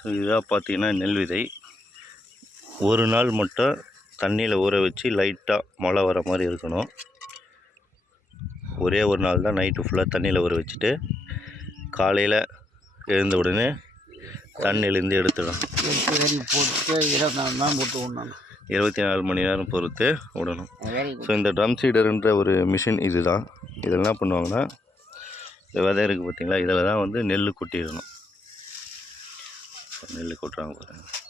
So இதாக பார்த்தீங்கன்னா நெல் விதை. ஒரு நாள் மட்டும் தண்ணியில் ஊற வச்சு லைட்டாக மழை வர மாதிரி இருக்கணும். ஒரே ஒரு நாள் தான் நைட்டு ஃபுல்லாக தண்ணியில் ஊற வச்சுட்டு காலையில் எழுந்த உடனே தண்ணியிலேருந்து எடுத்துடணும். இருபத்தி நாலு மணி நேரம் பொறுத்து விடணும் ஸோ இந்த ட்ரம் சீடருன்ற ஒரு மிஷின் இது தான் இதில் என்ன பண்ணுவாங்கன்னா இந்த விதை இருக்குது பார்த்தீங்களா? இதில் தான் வந்து நெல் கொட்டிடணும். நெல் கொட்டுறாங்க பாருங்கள்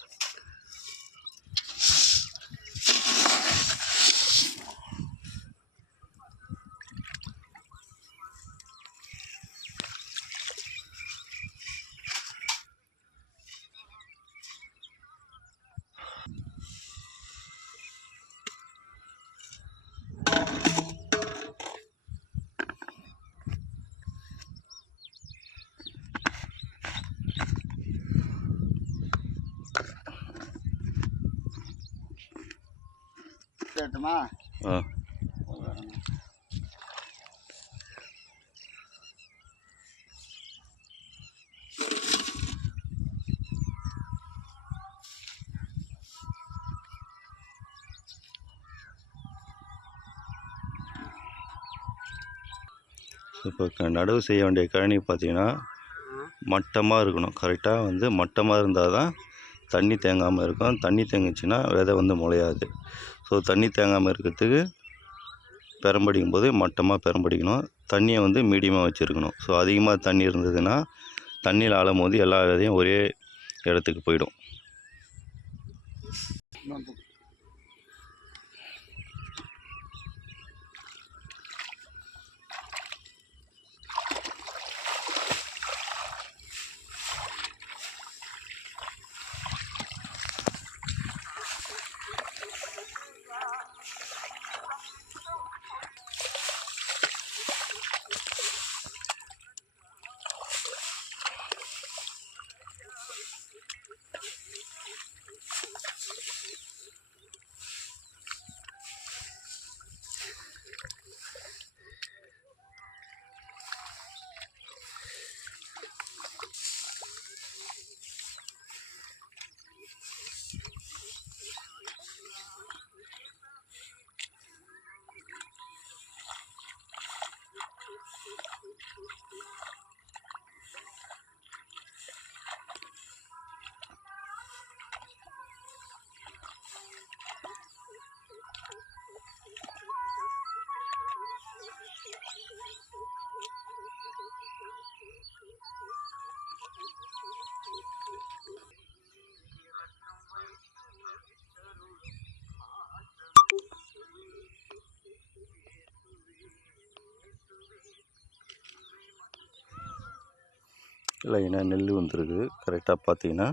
ஆ. இப்போ நடவு செய்ய வேண்டிய கழனி பார்த்தீங்கன்னா மட்டமாக இருக்கணும். கரெக்டாக வந்து மட்டமாக இருந்தால் தான் தண்ணி தேங்காமல் இருக்கும். தண்ணி தேங்குச்சுன்னா விதை வந்து முளையாது. ஸோ தண்ணி தேங்காமல் இருக்கிறதுக்கு பெரம்படிக்கும் போது மட்டமாக பெரம்படிக்கணும். தண்ணியை வந்து மீடியமாக வச்சுருக்கணும். ஸோ அதிகமாக தண்ணி இருந்ததுன்னா தண்ணியில் ஆளும் போது எல்லா விதையும் ஒரே இடத்துக்கு போயிடும். லைனாக நெல் வந்துருக்கு கரெக்டாக பார்த்தீங்கன்னா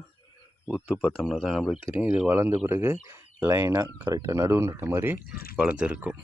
உத்து பார்த்தோம்னா தான் நம்மளுக்கு தெரியும். இது வளர்ந்த பிறகு லைனாக கரெக்டாக நடுவு நட்ட மாதிரி வளர்ந்துருக்கும்.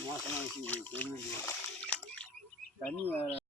மோசமாக வச்சு தெரியுது தண்ணி வேறு